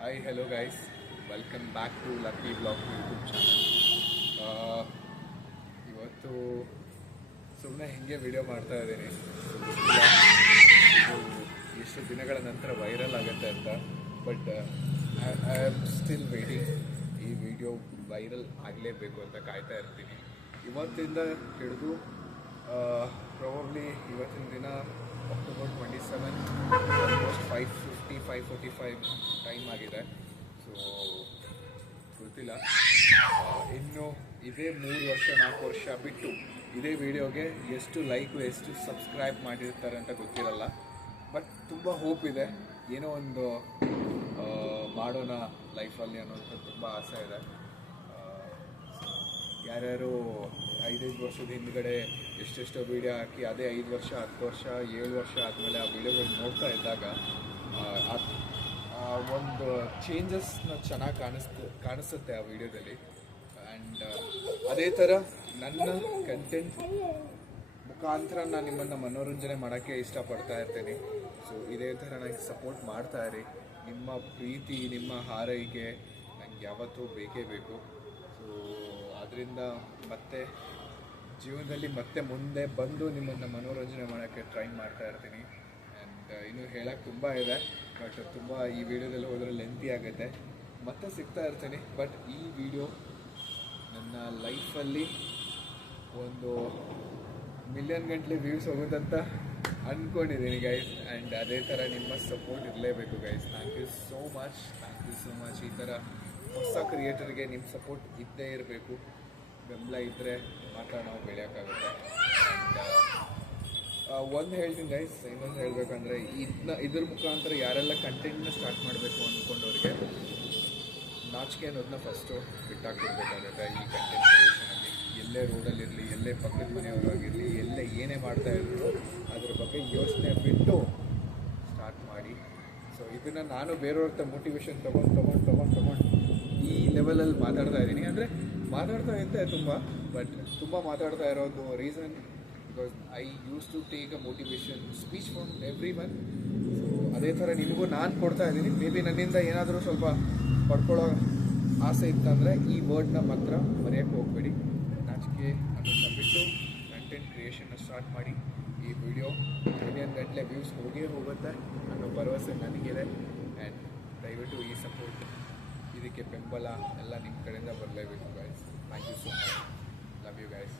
Hi hello guys, welcome back to Lucky Blog YouTube channel. ಇವತ್ತು ಸುಮ್ಮನೆ ಹಿಂಗೆ video ಮಾಡ್ತಾ ಇದ್ದೀನಿ. ಇದು ಎಷ್ಟು ದಿನಗಳ ನಂತರ ವೈರಲ್ ಆಗುತ್ತೆ ಅಂತ, but I am still waiting. ಈ ವಿಡಿಯೋ ವೈರಲ್ ಆಗಲೇಬೇಕು ಅಂತ ಕಾಯ್ತಾ ಇರ್ತೀನಿ. ಇವತ್ತಿಂದ ಹಿಡಿದು ಪ್ರಾಬಬ್ಲಿ ಇವತ್ತಿನ ದಿನ ಅಕ್ಟೋಬರ್ 27, ಆಲ್ಮೋಸ್ಟ್ 5:45 ಟೈಮ್ ಆಗಿದೆ. ಸೊ ಗೊತ್ತಿಲ್ಲ, ಇನ್ನು ಇದೇ 3 ವರ್ಷ 4 ವರ್ಷ ಬಿಟ್ಟು ಇದೇ ವಿಡಿಯೋಗೆ ಎಷ್ಟು ಲೈಕು ಎಷ್ಟು ಸಬ್ಸ್ಕ್ರೈಬ್ ಮಾಡಿರ್ತಾರೆ ಅಂತ ಗೊತ್ತಿರಲ್ಲ. ಬಟ್ ತುಂಬ ಹೋಪ್ ಇದೆ, ಏನೋ ಒಂದು ಮಾಡೋಣ ಲೈಫಲ್ಲಿ ಅನ್ನೋಂಥ ತುಂಬ ಆಸೆ ಇದೆ. ಯಾರ್ಯಾರು 5 ವರ್ಷದ ಹಿಂದ್ಗಡೆ ಎಷ್ಟೆಷ್ಟೋ ವೀಡಿಯೋ ಹಾಕಿ ಅದೇ 5 ವರ್ಷ 10 ವರ್ಷ 7 ವರ್ಷ ಆದಮೇಲೆ ಆ ವಿಡಿಯೋಗಳು ನೋಡ್ತಾ ಇದ್ದಾಗ ಒಂದು ಚೇಂಜಸ್ನ ಚೆನ್ನಾಗಿ ಕಾಣಿಸುತ್ತೆ ಆ ವಿಡಿಯೋದಲ್ಲಿ. ಆ್ಯಂಡ್ ಅದೇ ಥರ ನನ್ನ ಕಂಟೆಂಟ್ ಮುಖಾಂತರ ನಾನು ನಿಮ್ಮನ್ನು ಮನೋರಂಜನೆ ಮಾಡೋಕ್ಕೆ ಇಷ್ಟಪಡ್ತಾ ಇರ್ತೀನಿ. ಸೊ ಇದೇ ಥರ ನನಗೆ ಸಪೋರ್ಟ್ ಮಾಡ್ತಾ ಇರಿ. ನಿಮ್ಮ ಪ್ರೀತಿ, ನಿಮ್ಮ ಹಾರೈಕೆ ನನಗೆ ಯಾವತ್ತೂ ಬೇಕೇ ಬೇಕು. ಸೊ ಅದರಿಂದ ಮತ್ತೆ ಜೀವನದಲ್ಲಿ ಮತ್ತೆ ಮುಂದೆ ಬಂದು ನಿಮ್ಮನ್ನು ಮನೋರಂಜನೆ ಮಾಡೋಕ್ಕೆ ಟ್ರೈ ಮಾಡ್ತಾ ಇರ್ತೀನಿ. ಆ್ಯಂಡ್ ಇನ್ನೂ ಹೇಳೋಕ್ಕೆ ತುಂಬ ಇದೆ, ಬಟ್ ತುಂಬ ಈ ವಿಡಿಯೋದಲ್ಲಿ ಹೋದರೆ ಲೆಂತಿ ಆಗುತ್ತೆ. ಮತ್ತೆ ಸಿಗ್ತಾ ಇರ್ತೀನಿ. ಬಟ್ ಈ ವಿಡಿಯೋ ನನ್ನ ಲೈಫಲ್ಲಿ ಒಂದು ಮಿಲಿಯನ್ ಗಂಟಲೆ ವ್ಯೂಸ್ ಹೋಗುತ್ತಂತ ಅಂದ್ಕೊಂಡಿದ್ದೀನಿ ಗೈಸ್. ಆ್ಯಂಡ್ ಅದೇ ಥರ ನಿಮ್ಮ ಸಪೋರ್ಟ್ ಇರಲೇಬೇಕು guys. Thank you so much. ಈ ಥರ ಹೊಸ ಕ್ರಿಯೇಟರ್ಗೆ ನಿಮ್ಮ ಸಪೋರ್ಟ್ ಇದ್ದೇ ಇರಬೇಕು. ಬೆಂಬಲ ಇದ್ದರೆ ಮಾತ್ರ ನಾವು ಬೆಳೆಯೋಕ್ಕಾಗುತ್ತೆ. ಆ್ಯಂಡ್ ಒಂದು ಹೇಳ್ತೀನಿ ಗೈಸ್, ಇನ್ನೊಂದು ಹೇಳಬೇಕಂದ್ರೆ ಇದ್ರ ಮುಖಾಂತರ ಯಾರೆಲ್ಲ ಕಂಟೆಂಟ್ನ ಸ್ಟಾರ್ಟ್ ಮಾಡಬೇಕು ಅಂದ್ಕೊಂಡವ್ರಿಗೆ ನಾಚಿಕೆ ಅನ್ನೋದನ್ನ ಫಸ್ಟು ಬಿಟ್ಟಾಕ್ಬಿಡ್ಬೇಕಾಗುತ್ತೆ. ಈ ಕಂಟೆಂಟ್ ಕ್ರಿಯೇಷನಲ್ಲಿ ಎಲ್ಲೇ ರೋಡಲ್ಲಿರಲಿ, ಎಲ್ಲೇ ಪಕ್ಕದ ಮನೆಯವರಾಗಿರಲಿ, ಎಲ್ಲೇ ಏನೇ ಮಾಡ್ತಾ ಇದ್ರು ಅದ್ರ ಬಗ್ಗೆ ಯೋಚನೆ ಬಿಟ್ಟು ಸ್ಟಾರ್ಟ್ ಮಾಡಿ. ಸೊ ಇದನ್ನು ನಾನು ಬೇರೆಯವ್ರ ಹತ್ರ ಮೋಟಿವೇಶನ್ ತೊಗೊಂಡು ಈ ಲೆವೆಲಲ್ಲಿ ಮಾತಾಡ್ತಾ ಇದ್ದೀನಿ. ಅಂದರೆ ಮಾತಾಡ್ತಾ ಇದ್ದೆ ತುಂಬ ಮಾತಾಡ್ತಾ ಇರೋದು reason because I use to take a motivation speech from everyone. So ಅದೇ ಥರ ನಿಮಗೂ ನಾನು ಕೊಡ್ತಾ ಇದ್ದೀನಿ. ಮೇ ಬಿ ನನ್ನಿಂದ ಏನಾದರೂ ಸ್ವಲ್ಪ ಪಡ್ಕೊಳ್ಳೋ ಆಸೆ ಇತ್ತಂದರೆ ಈ ವರ್ಡ್ನ ಮಾತ್ರ ಮರೆಯೋಕ್ಕೆ ಹೋಗಬೇಡಿ. ನಾಚಿಕೆ ಅನ್ನೋದನ್ನ ಬಿಟ್ಟು ಕಂಟೆಂಟ್ ಕ್ರಿಯೇಷನ್ನ ಸ್ಟಾರ್ಟ್ ಮಾಡಿ. ಈ ವಿಡಿಯೋ ಮಿಲಿಯನ್ ಗಂಟಲೆ ವ್ಯೂಸ್ ಹೋಗುತ್ತೆ ಅನ್ನೋ ಭರವಸೆ ನನಗಿದೆ. ಆ್ಯಂಡ್ ದಯವಿಟ್ಟು ಈ ಸಪೋರ್ಟ್, ಇದಕ್ಕೆ ಬೆಂಬಲ ಎಲ್ಲ ನಿಮ್ಮ ಕಡೆಯಿಂದ ಬರಲೇಬೇಕು guys. Thank you so much. Love you guys.